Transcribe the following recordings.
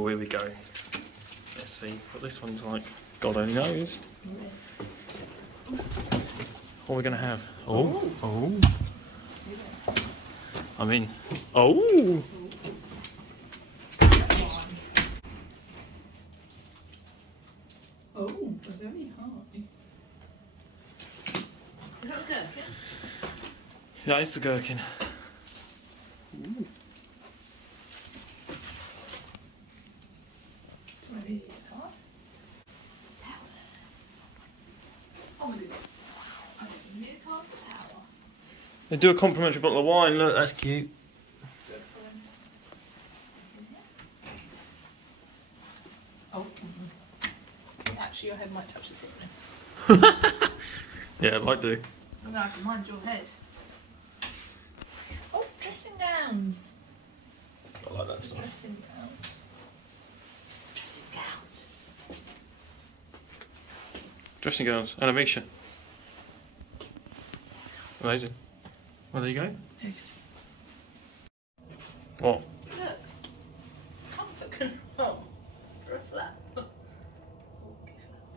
Oh, here we go. Let's see what this one's like. God only knows. What are we going to have? Oh, oh. I mean, oh. Oh, very high. Is that good? That is the gherkin. Ooh. Card. Power. Oh, look. I don't need a card for power. They do a complimentary bottle of wine. Look, that's cute. Oh, actually, your head might touch the ceiling. Yeah, it might do. I'm gonna have to mind your head. Oh, dressing gowns. I like that stuff. Dressing gowns. Dressing gowns. Dressing gowns, animation. Amazing. Well, there you go. Take it. What? Look. Comfort control. For a flat. Oh, okay, flat.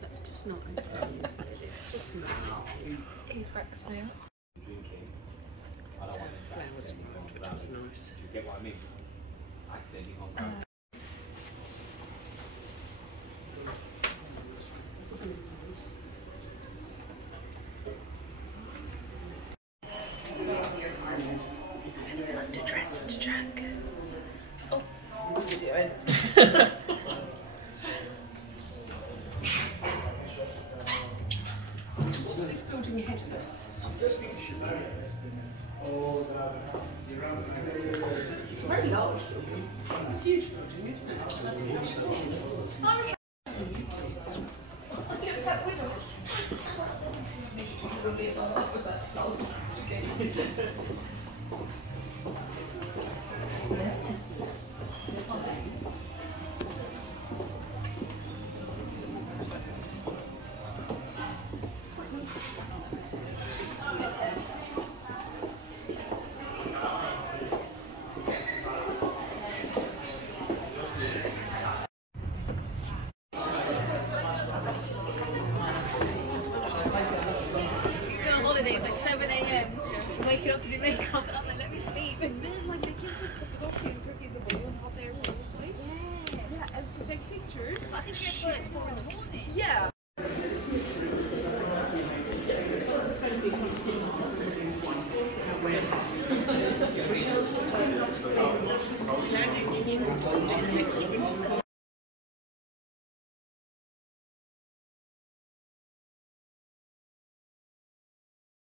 That's just not it's just not. He backs me up. So Claire was involved, which was nice. You get what I mean? Underdressed Jack. Oh, what are you doing? What's this building ahead of us? It's very large. It's a huge building, isn't it? I didn't know it was. Holiday at like 7 AM, waking up to do makeup, and I'm like, let me sleep. And then like the kids would go and cooking the bowl and hot air all over the place. Yeah, and to take pictures. I think we had to go like 4 in the morning. Yeah.